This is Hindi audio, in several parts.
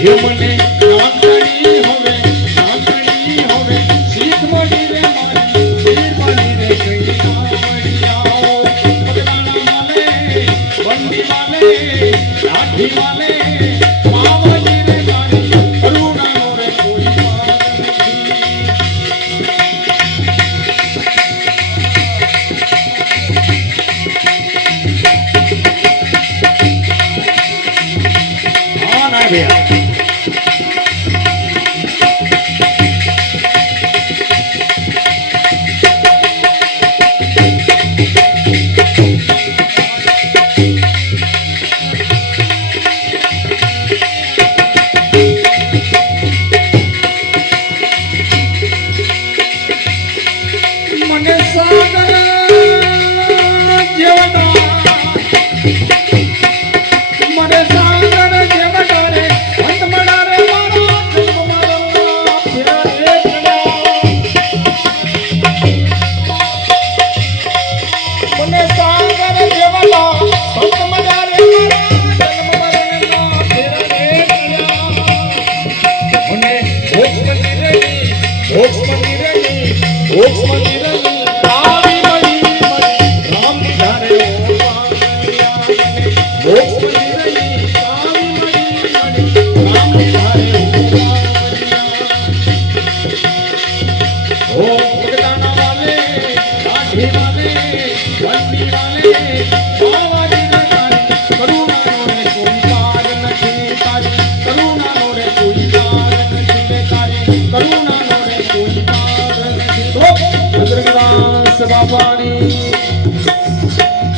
हे मने नांगणी होवे सीख मनी रे मारी वीर मनी रे कई आवड़ियाओ पगलाना माले बंदी माले लाठी माले मावली रे मारी करुणा नो रे कोई पार नहीं हाँ ना भैया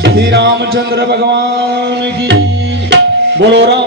श्री रामचंद्र भगवान की बोलो।